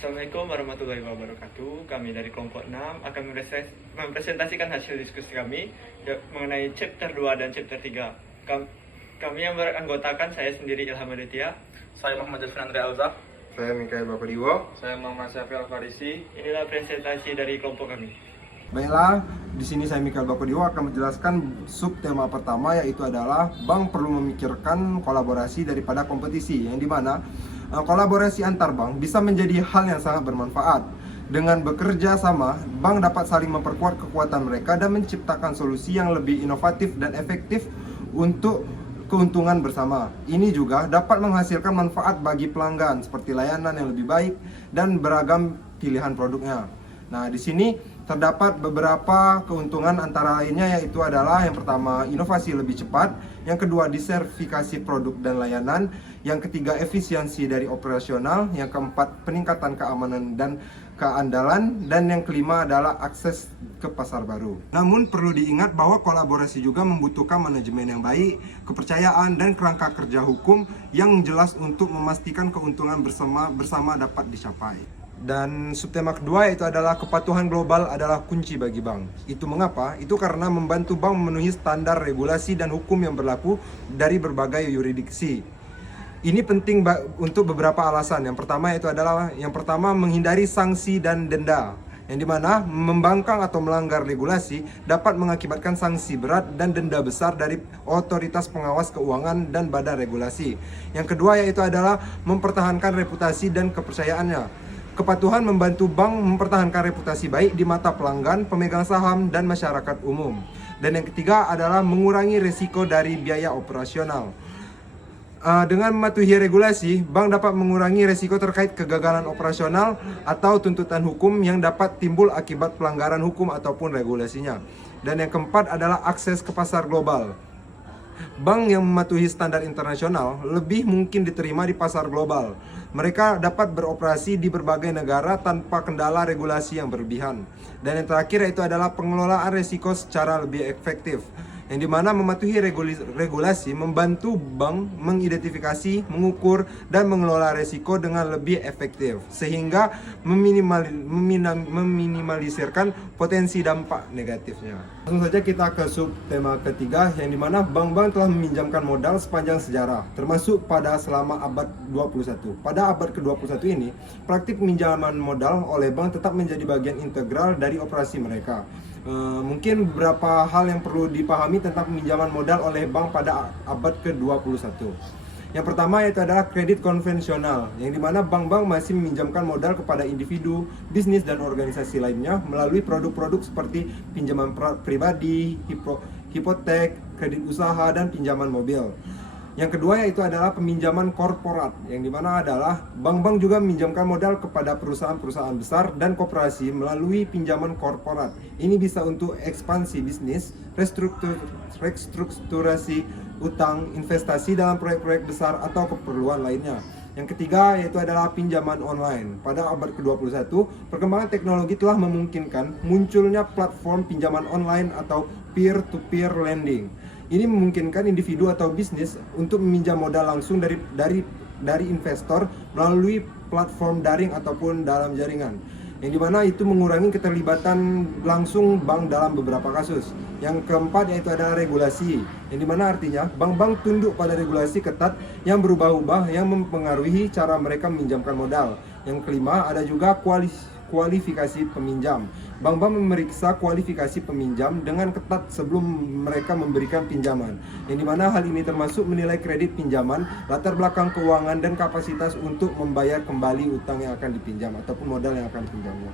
Assalamualaikum warahmatullahi wabarakatuh. Kami dari kelompok 6 akan mempresentasikan hasil diskusi kami mengenai chapter 2 dan chapter 3. Kami yang beranggotakan saya sendiri Ilham Aditya. Saya Muhammad Jafri Andrea Alza. Saya Mikael Bapadiwo. Saya Muhammad Syafi Al-Farisi. Inilah presentasi dari kelompok kami. Baiklah, di sini saya Mikael Bapadiwo akan menjelaskan subtema pertama, yaitu adalah bank perlu memikirkan kolaborasi daripada kompetisi, yang dimana kolaborasi antar bank bisa menjadi hal yang sangat bermanfaat. Dengan bekerja sama, bank dapat saling memperkuat kekuatan mereka dan menciptakan solusi yang lebih inovatif dan efektif untuk keuntungan bersama. Ini juga dapat menghasilkan manfaat bagi pelanggan seperti layanan yang lebih baik dan beragam pilihan produknya. Nah, di sini terdapat beberapa keuntungan, antara lainnya yaitu adalah yang pertama inovasi lebih cepat, yang kedua diversifikasi produk dan layanan, yang ketiga efisiensi dari operasional, yang keempat peningkatan keamanan dan keandalan, dan yang kelima adalah akses ke pasar baru. Namun perlu diingat bahwa kolaborasi juga membutuhkan manajemen yang baik, kepercayaan, dan kerangka kerja hukum yang jelas untuk memastikan keuntungan bersama dapat dicapai. Dan subtema kedua yaitu adalah kepatuhan global adalah kunci bagi bank. Itu mengapa? Itu karena membantu bank memenuhi standar regulasi dan hukum yang berlaku dari berbagai yurisdiksi. Ini penting untuk beberapa alasan. Yang pertama menghindari sanksi dan denda, yang dimana membangkang atau melanggar regulasi dapat mengakibatkan sanksi berat dan denda besar dari otoritas pengawas keuangan dan badan regulasi. Yang kedua yaitu adalah mempertahankan reputasi dan kepercayaannya. Kepatuhan membantu bank mempertahankan reputasi baik di mata pelanggan, pemegang saham, dan masyarakat umum. Dan yang ketiga adalah mengurangi risiko dari biaya operasional. Dengan mematuhi regulasi, bank dapat mengurangi risiko terkait kegagalan operasional atau tuntutan hukum yang dapat timbul akibat pelanggaran hukum ataupun regulasinya. Dan yang keempat adalah akses ke pasar global. Bank yang mematuhi standar internasional lebih mungkin diterima di pasar global. Mereka dapat beroperasi di berbagai negara tanpa kendala regulasi yang berlebihan. Dan yang terakhir yaitu adalah pengelolaan risiko secara lebih efektif, yang dimana mematuhi regulasi membantu bank mengidentifikasi, mengukur, dan mengelola risiko dengan lebih efektif, sehingga meminimalisirkan potensi dampak negatifnya. Langsung saja kita ke subtema ketiga, yang dimana bank-bank telah meminjamkan modal sepanjang sejarah, termasuk selama abad 21. Pada abad ke-21 ini, praktik peminjaman modal oleh bank tetap menjadi bagian integral dari operasi mereka. Mungkin beberapa hal yang perlu dipahami tentang peminjaman modal oleh bank pada abad ke-21. Yang pertama yaitu adalah kredit konvensional, yang dimana bank-bank masih meminjamkan modal kepada individu, bisnis, dan organisasi lainnya melalui produk-produk seperti pinjaman pribadi, hipotek, kredit usaha, dan pinjaman mobil. Yang kedua yaitu adalah peminjaman korporat, yang dimana adalah bank-bank juga meminjamkan modal kepada perusahaan-perusahaan besar dan koperasi melalui pinjaman korporat. Ini bisa untuk ekspansi bisnis, restrukturasi utang, investasi dalam proyek-proyek besar, atau keperluan lainnya. Yang ketiga yaitu adalah pinjaman online. Pada abad ke-21, perkembangan teknologi telah memungkinkan munculnya platform pinjaman online atau peer-to-peer lending. Ini memungkinkan individu atau bisnis untuk meminjam modal langsung dari investor melalui platform daring ataupun dalam jaringan, yang dimana itu mengurangi keterlibatan langsung bank dalam beberapa kasus. Yang keempat yaitu adalah regulasi, yang dimana artinya bank-bank tunduk pada regulasi ketat yang berubah-ubah yang mempengaruhi cara mereka meminjamkan modal. Yang kelima ada juga kualifikasi peminjam. Bank-bank memeriksa kualifikasi peminjam dengan ketat sebelum mereka memberikan pinjaman, yang dimana hal ini termasuk menilai kredit pinjaman, latar belakang keuangan, dan kapasitas untuk membayar kembali utang yang akan dipinjam ataupun modal yang akan dipinjamnya.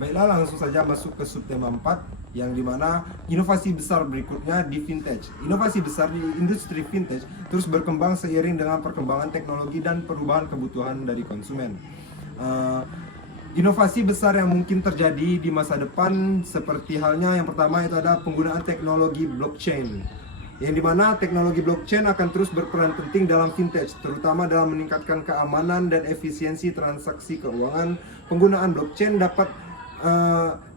Baiklah, langsung saja masuk ke subtema 4, yang dimana inovasi besar berikutnya di vintage. Inovasi besar di industri vintage terus berkembang seiring dengan perkembangan teknologi dan perubahan kebutuhan dari konsumen. Inovasi besar yang mungkin terjadi di masa depan seperti halnya yang pertama itu adalah penggunaan teknologi blockchain, yang dimana teknologi blockchain akan terus berperan penting dalam vintage, terutama dalam meningkatkan keamanan dan efisiensi transaksi keuangan. Penggunaan blockchain dapat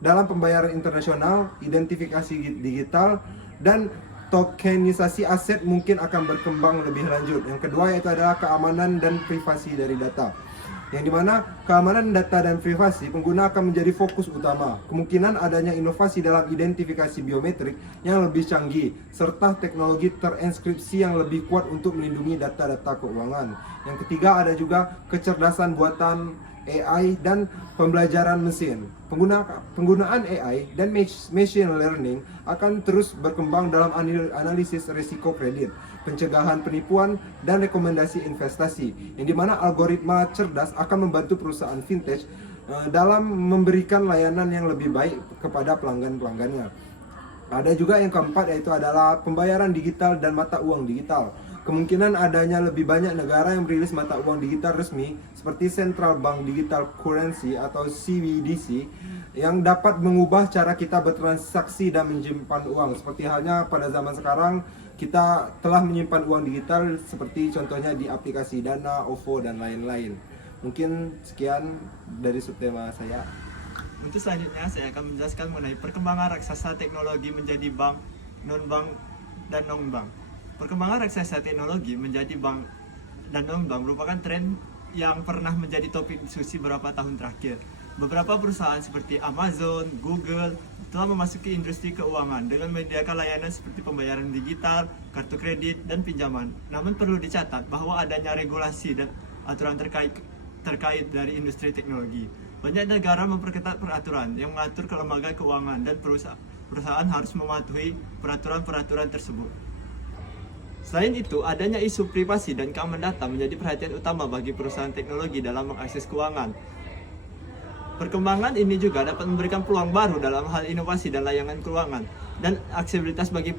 dalam pembayaran internasional, identifikasi digital, dan tokenisasi aset mungkin akan berkembang lebih lanjut. Yang kedua yaitu adalah keamanan dan privasi dari data. yang dimana keamanan data dan privasi pengguna akan menjadi fokus utama. Kemungkinan adanya inovasi dalam identifikasi biometrik yang lebih canggih, serta teknologi terenskripsi yang lebih kuat untuk melindungi data-data keuangan. Yang ketiga ada juga kecerdasan buatan AI dan pembelajaran mesin. Penggunaan AI dan machine learning akan terus berkembang dalam analisis risiko kredit, pencegahan penipuan, dan rekomendasi investasi, yang dimana algoritma cerdas akan membantu perusahaan fintech dalam memberikan layanan yang lebih baik kepada pelanggan-pelanggannya. Ada juga yang keempat, yaitu adalah pembayaran digital dan mata uang digital. Kemungkinan adanya lebih banyak negara yang merilis mata uang digital resmi seperti Central Bank Digital Currency atau CBDC yang dapat mengubah cara kita bertransaksi dan menyimpan uang. Seperti halnya pada zaman sekarang kita telah menyimpan uang digital seperti contohnya di aplikasi Dana, OVO, dan lain-lain. Mungkin sekian dari subtema saya. Untuk selanjutnya saya akan menjelaskan mengenai perkembangan raksasa teknologi menjadi bank, non-bank, dan non-bank. Perkembangan raksasa teknologi menjadi bank dan non-bank merupakan tren yang pernah menjadi topik diskusi beberapa tahun terakhir. Beberapa perusahaan seperti Amazon, Google telah memasuki industri keuangan dengan menyediakan layanan seperti pembayaran digital, kartu kredit, dan pinjaman. Namun perlu dicatat bahwa adanya regulasi dan aturan terkait dari industri teknologi. Banyak negara memperketat peraturan yang mengatur ke lembaga keuangan dan perusahaan harus mematuhi peraturan-peraturan tersebut. Selain itu, adanya isu privasi dan keamanan data menjadi perhatian utama bagi perusahaan teknologi dalam mengakses keuangan. Perkembangan ini juga dapat memberikan peluang baru dalam hal inovasi dan layanan keuangan dan aksesibilitas bagi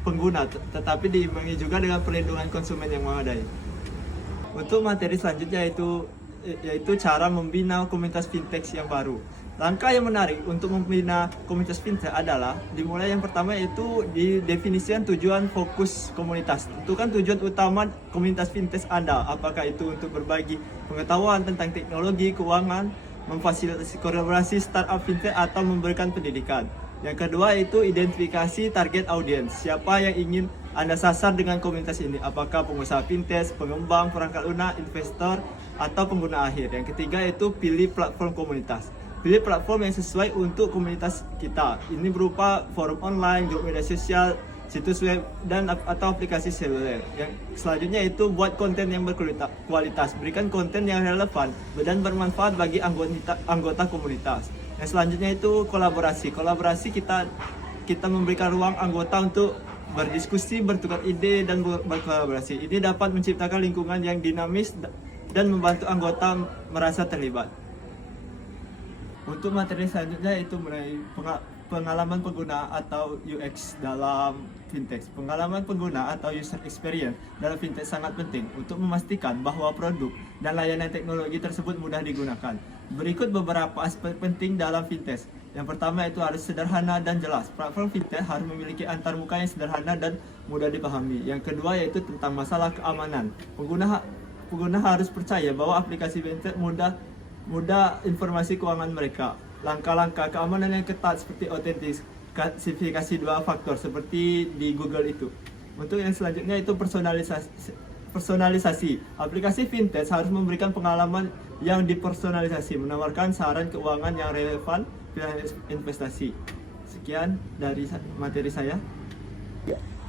pengguna, tetapi diimbangi juga dengan perlindungan konsumen yang memadai. Untuk materi selanjutnya yaitu cara membina komunitas fintech yang baru. Langkah yang menarik untuk membina komunitas fintech adalah dimulai yang pertama yaitu didefinisikan tujuan fokus komunitas. Tentukan tujuan utama komunitas fintech Anda, apakah itu untuk berbagi pengetahuan tentang teknologi keuangan, memfasilitasi kolaborasi startup fintech, atau memberikan pendidikan. Yang kedua yaitu identifikasi target audiens. Siapa yang ingin Anda sasar dengan komunitas ini? Apakah pengusaha fintech, pengembang, perangkat lunak, investor, atau pengguna akhir? Yang ketiga yaitu pilih platform komunitas. Pilih platform yang sesuai untuk komunitas kita. Ini berupa forum online, grup media sosial, situs web, dan atau aplikasi seluler. Yang selanjutnya itu buat konten yang berkualitas. Berikan konten yang relevan dan bermanfaat bagi anggota komunitas. Yang selanjutnya itu kolaborasi. Kolaborasi kita memberikan ruang anggota untuk berdiskusi, bertukar ide, dan berkolaborasi. Ini dapat menciptakan lingkungan yang dinamis dan membantu anggota merasa terlibat. Untuk materi selanjutnya itu mengenai pengalaman pengguna atau UX dalam fintech. Pengalaman pengguna atau user experience dalam fintech sangat penting untuk memastikan bahwa produk dan layanan teknologi tersebut mudah digunakan. Berikut beberapa aspek penting dalam fintech. Yang pertama itu harus sederhana dan jelas. Platform fintech harus memiliki antarmuka yang sederhana dan mudah dipahami. Yang kedua yaitu tentang masalah keamanan. Pengguna harus percaya bahwa aplikasi fintech mudah informasi keuangan mereka. Langkah-langkah keamanan yang ketat seperti autentifikasi 2 faktor seperti di Google itu. Untuk yang selanjutnya itu personalisasi. Aplikasi fintech harus memberikan pengalaman yang dipersonalisasi, menawarkan saran keuangan yang relevan pilihan investasi. Sekian dari materi saya.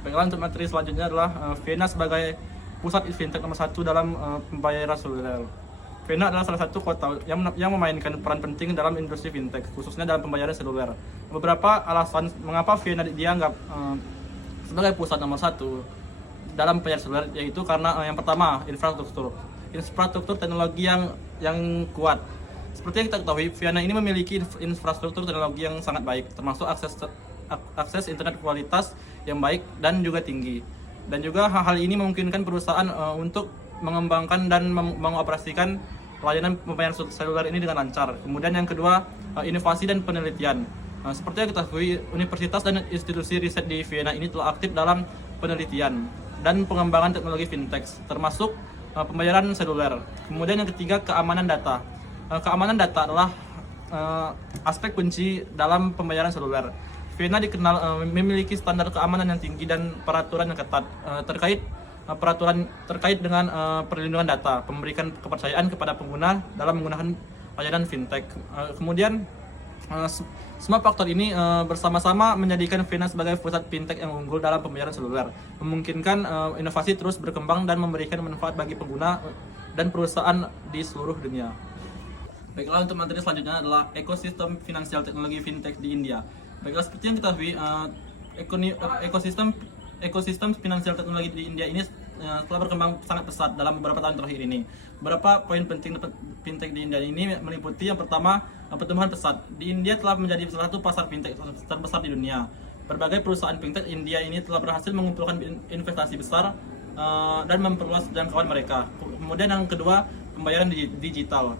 Baiklah, untuk materi selanjutnya adalah Vena sebagai pusat fintech nomor 1 dalam pembayaran seluler. Vena adalah salah satu kota yang memainkan peran penting dalam industri fintech, khususnya dalam pembayaran seluler. Beberapa alasan mengapa Vena dianggap sebagai pusat nomor 1 dalam pembayaran seluler, yaitu karena yang pertama, infrastruktur teknologi yang kuat. Seperti yang kita ketahui, Vena ini memiliki infrastruktur teknologi yang sangat baik, termasuk akses internet kualitas yang baik dan juga tinggi. Dan juga hal ini memungkinkan perusahaan untuk mengembangkan dan mengoperasikan layanan pembayaran seluler ini dengan lancar. Kemudian yang kedua, inovasi dan penelitian. Seperti yang kita ketahui, universitas dan institusi riset di Vienna ini telah aktif dalam penelitian dan pengembangan teknologi fintech, termasuk pembayaran seluler. Kemudian yang ketiga, keamanan data. Keamanan data adalah aspek kunci dalam pembayaran seluler. Vienna dikenal memiliki standar keamanan yang tinggi dan peraturan yang ketat terkait peraturan terkait dengan perlindungan data, memberikan kepercayaan kepada pengguna dalam menggunakan layanan fintech. Kemudian semua faktor ini bersama-sama menjadikan Vena sebagai pusat fintech yang unggul dalam pembayaran seluler, memungkinkan inovasi terus berkembang dan memberikan manfaat bagi pengguna dan perusahaan di seluruh dunia. Baiklah, untuk materi selanjutnya adalah ekosistem finansial teknologi fintech di India. Baiklah, seperti yang kita ketahui, ekosistem finansial teknologi di India ini telah berkembang sangat pesat dalam beberapa tahun terakhir ini. Beberapa poin penting fintech di India ini meliputi yang pertama, pertumbuhan pesat. Di India telah menjadi salah satu pasar fintech terbesar di dunia. Berbagai perusahaan fintech India ini telah berhasil mengumpulkan investasi besar dan memperluas jangkauan mereka. Kemudian yang kedua, pembayaran digital.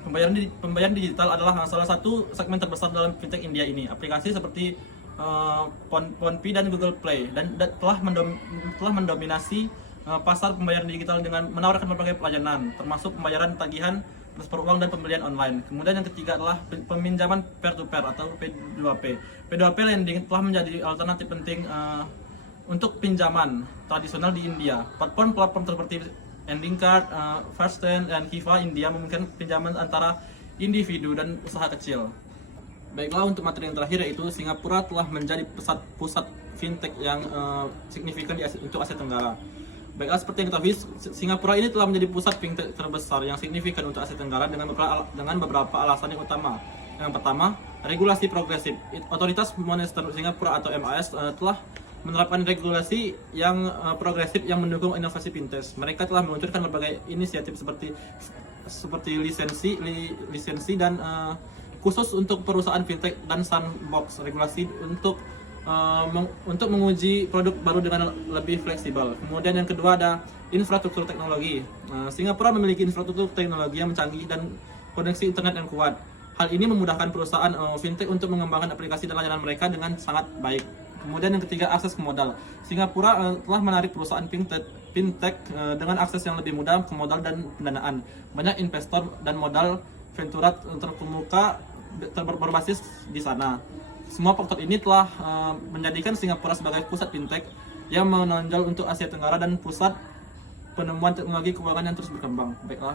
Pembayaran digital adalah salah satu segmen terbesar dalam fintech India ini. Aplikasi seperti PhonePe dan Google Play telah mendominasi pasar pembayaran digital dengan menawarkan berbagai pelayanan, termasuk pembayaran tagihan, transfer uang, dan pembelian online. Kemudian yang ketiga adalah peminjaman peer-to-peer atau P2P. P2P lending telah menjadi alternatif penting untuk pinjaman tradisional di India. Platform seperti Ending.Card, First10, dan Kiva India memungkinkan pinjaman antara individu dan usaha kecil. Baiklah, untuk materi yang terakhir yaitu Singapura telah menjadi pusat fintech yang signifikan untuk Asia Tenggara. Baiklah, seperti yang kita tahu, Singapura ini telah menjadi pusat fintech terbesar yang signifikan untuk Asia Tenggara dengan beberapa alasan yang utama. Yang pertama, regulasi progresif. Otoritas Moneter Singapura atau MAS telah menerapkan regulasi yang progresif yang mendukung inovasi fintech. Mereka telah meluncurkan berbagai inisiatif seperti lisensi dan khusus untuk perusahaan fintech dan sandbox regulasi untuk menguji produk baru dengan lebih fleksibel. Kemudian yang kedua ada infrastruktur teknologi. Singapura memiliki infrastruktur teknologi yang canggih dan koneksi internet yang kuat. Hal ini memudahkan perusahaan fintech untuk mengembangkan aplikasi dan layanan mereka dengan sangat baik. Kemudian yang ketiga, akses ke modal. Singapura telah menarik perusahaan fintech dengan akses yang lebih mudah ke modal dan pendanaan. Banyak investor dan modal ventura terkemuka berbasis di sana. Semua faktor ini telah menjadikan Singapura sebagai pusat fintech yang menonjol untuk Asia Tenggara dan pusat penemuan teknologi keuangan yang terus berkembang. Baiklah,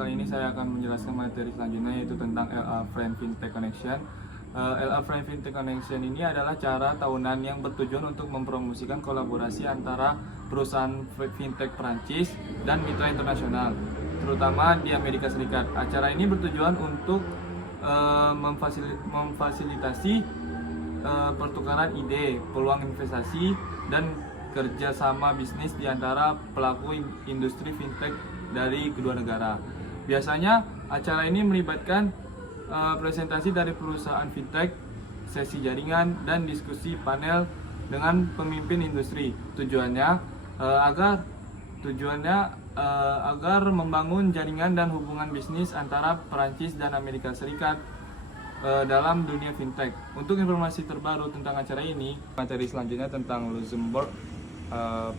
kali ini saya akan menjelaskan materi selanjutnya, yaitu tentang LA Friend Fintech Connection. LA Friend Fintech Connection ini adalah cara tahunan yang bertujuan untuk mempromosikan kolaborasi antara perusahaan fintech Prancis dan mitra internasional, terutama di Amerika Serikat. Acara ini bertujuan untuk memfasilitasi pertukaran ide, peluang investasi, dan kerjasama bisnis di antara pelaku industri fintech dari kedua negara. Biasanya acara ini melibatkan presentasi dari perusahaan fintech, sesi jaringan, dan diskusi panel dengan pemimpin industri. Tujuannya agar membangun jaringan dan hubungan bisnis antara Perancis dan Amerika Serikat dalam dunia fintech. Untuk informasi terbaru tentang acara ini, materi selanjutnya tentang Luxembourg,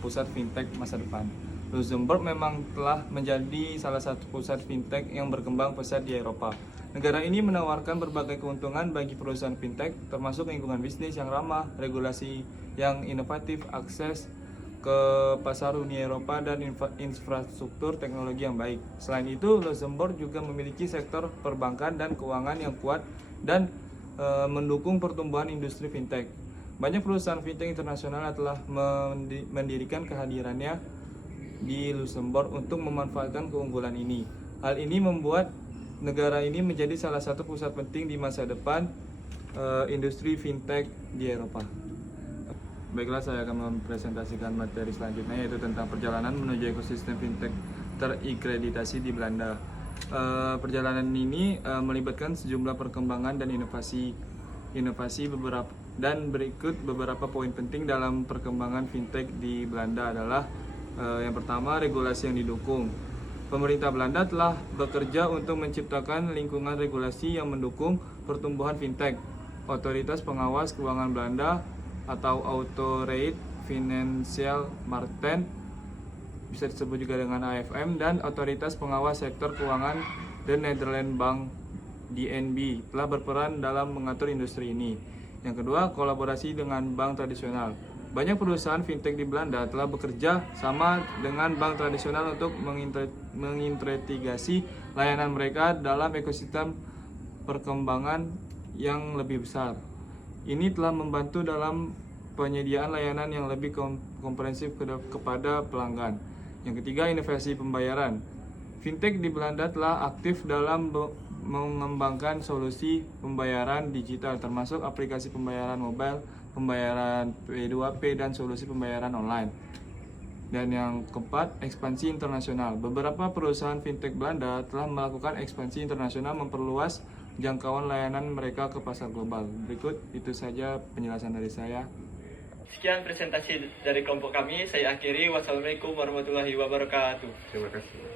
pusat fintech masa depan. Luxembourg memang telah menjadi salah satu pusat fintech yang berkembang pesat di Eropa. Negara ini menawarkan berbagai keuntungan bagi perusahaan fintech, termasuk lingkungan bisnis yang ramah, regulasi yang inovatif, akses ke pasar Uni Eropa, dan infrastruktur teknologi yang baik. Selain itu, Luxembourg juga memiliki sektor perbankan dan keuangan yang kuat dan mendukung pertumbuhan industri fintech. Banyak perusahaan fintech internasional telah mendirikan kehadirannya di Luxembourg untuk memanfaatkan keunggulan ini. Hal ini membuat negara ini menjadi salah satu pusat penting di masa depan industri fintech di Eropa. Baiklah, saya akan mempresentasikan materi selanjutnya, yaitu tentang perjalanan menuju ekosistem fintech terakreditasi di Belanda. Perjalanan ini melibatkan sejumlah perkembangan dan inovasi beberapa, dan berikut beberapa poin penting dalam perkembangan fintech di Belanda adalah yang pertama, regulasi yang didukung. Pemerintah Belanda telah bekerja untuk menciptakan lingkungan regulasi yang mendukung pertumbuhan fintech. Otoritas Pengawas Keuangan Belanda atau Autoriteit Financiële Markten, bisa disebut juga dengan AFM, dan Otoritas Pengawas Sektor Keuangan The Netherlands Bank DNB telah berperan dalam mengatur industri ini. Yang kedua, kolaborasi dengan bank tradisional. Banyak perusahaan fintech di Belanda telah bekerja sama dengan bank tradisional untuk mengintegrasi layanan mereka dalam ekosistem perkembangan yang lebih besar. Ini telah membantu dalam penyediaan layanan yang lebih komprehensif kepada pelanggan. Yang ketiga, inovasi pembayaran. Fintech di Belanda telah aktif dalam mengembangkan solusi pembayaran digital, termasuk aplikasi pembayaran mobile, pembayaran P2P, dan solusi pembayaran online. Dan yang keempat, ekspansi internasional. Beberapa perusahaan fintech Belanda telah melakukan ekspansi internasional, memperluas jangkauan layanan mereka ke pasar global. Berikut itu saja penjelasan dari saya. Sekian presentasi dari kelompok kami. Saya akhiri. Wassalamualaikum warahmatullahi wabarakatuh. Terima kasih.